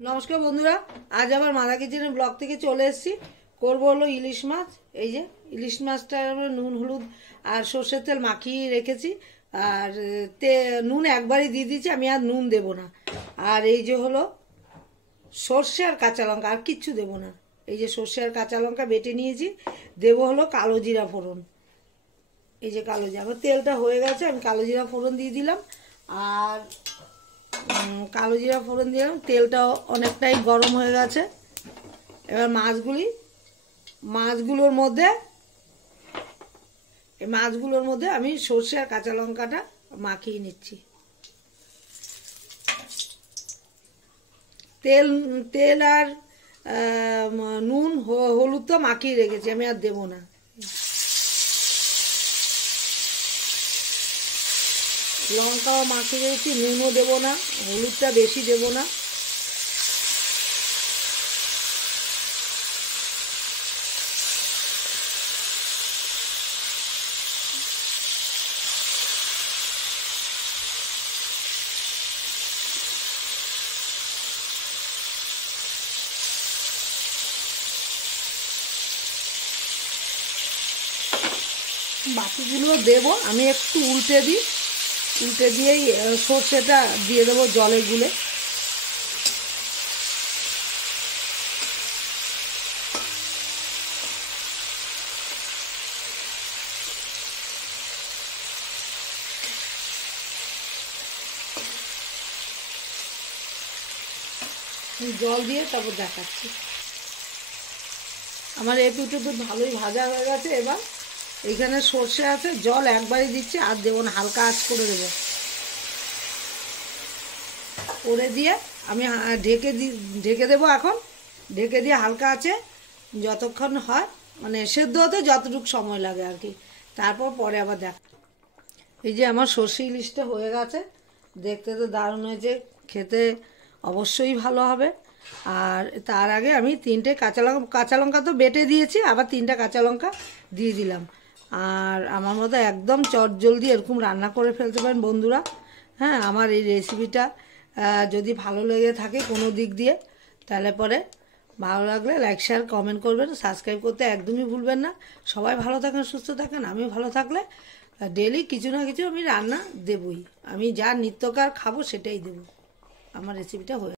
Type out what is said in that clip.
নমস্কার বন্ধুরা, আজ আবার মাদা কিচেনের ব্লগ থেকে চলে এসেছি। করবো হলো ইলিশ মাছ। এই যে ইলিশ মাছটা নুন হলুদ আর সর্ষের তেল মাখিয়ে রেখেছি। আর নুন একবারই দিয়ে দিয়েছি, আমি আর নুন দেব না। আর এই যে হলো সর্ষে আর কাঁচা লঙ্কা, আর কিচ্ছু দেবো না। এই যে সর্ষে আর কাঁচা লঙ্কা বেটে নিয়েছি, দেবো হলো কালো জিরা ফোড়ন। এই যে কালো জিরা, আমার তেলটা হয়ে গেছে, আমি কালো জিরা ফোড়ন দিয়ে দিলাম। আর কালো জিরা ফোড়ন দিলাম, তেলটাও অনেকটাই গরম হয়ে গেছে। এবার মাছগুলোর মধ্যে আমি সর্ষে আর কাঁচা লঙ্কাটা মাখিয়ে নিচ্ছি। তেল আর নুন হলুদ তো মাখিয়ে রেখেছি, আমি আর দেবো না। লঙ্কাও মাখিয়ে রেখেছি, নুনও দেবো না, হলুদটা বেশি দেবো না। বাকিগুলো দেবো, আমি একটু উল্টে দিয়েই সর্ষেটা দিয়ে দেবো জলে গুলে। জল দিয়ে তারপর দেখাচ্ছি। আমার এটুকু ভালোই ভাজা হয়ে গেছে। এবার এইখানে সর্ষে আছে, জল একবারই দিচ্ছি, আর দেবো না, হালকা আঁচ করে দেবো। করে দিয়ে আমি ঢেকে দেবো। এখন ঢেকে দিয়ে হালকা আছে যতক্ষণ হয়, মানে সেদ্ধ হতে যতটুকু সময় লাগে আর কি, তারপর পরে আবার দেখ। এই যে আমার সর্ষে ইলিশটা হয়ে গেছে, দেখতে তো দারুণ হয়েছে, খেতে অবশ্যই ভালো হবে। আর তার আগে আমি 3টে কাঁচা লঙ্কা তো বেটে দিয়েছি, আবার 3টা কাঁচা লঙ্কা দিয়ে দিলাম। আর আমার মতো একদম চটজলদি এরকম রান্না করে ফেলতে পারেন বন্ধুরা। হ্যাঁ, আমার এই রেসিপিটা যদি ভালো লেগে থাকে কোনো দিক দিয়ে, তাহলে পরে ভালো লাগলে লাইক শেয়ার কমেন্ট করবেন, সাবস্ক্রাইব করতে একদমই ভুলবেন না। সবাই ভালো থাকেন, সুস্থ থাকেন। আমি ভালো থাকলে ডেলি কিছু না কিছু আমি রান্না দেবই। আমি যা নিত্যকার খাবো সেটাই দেবো। আমার রেসিপিটা হয়ে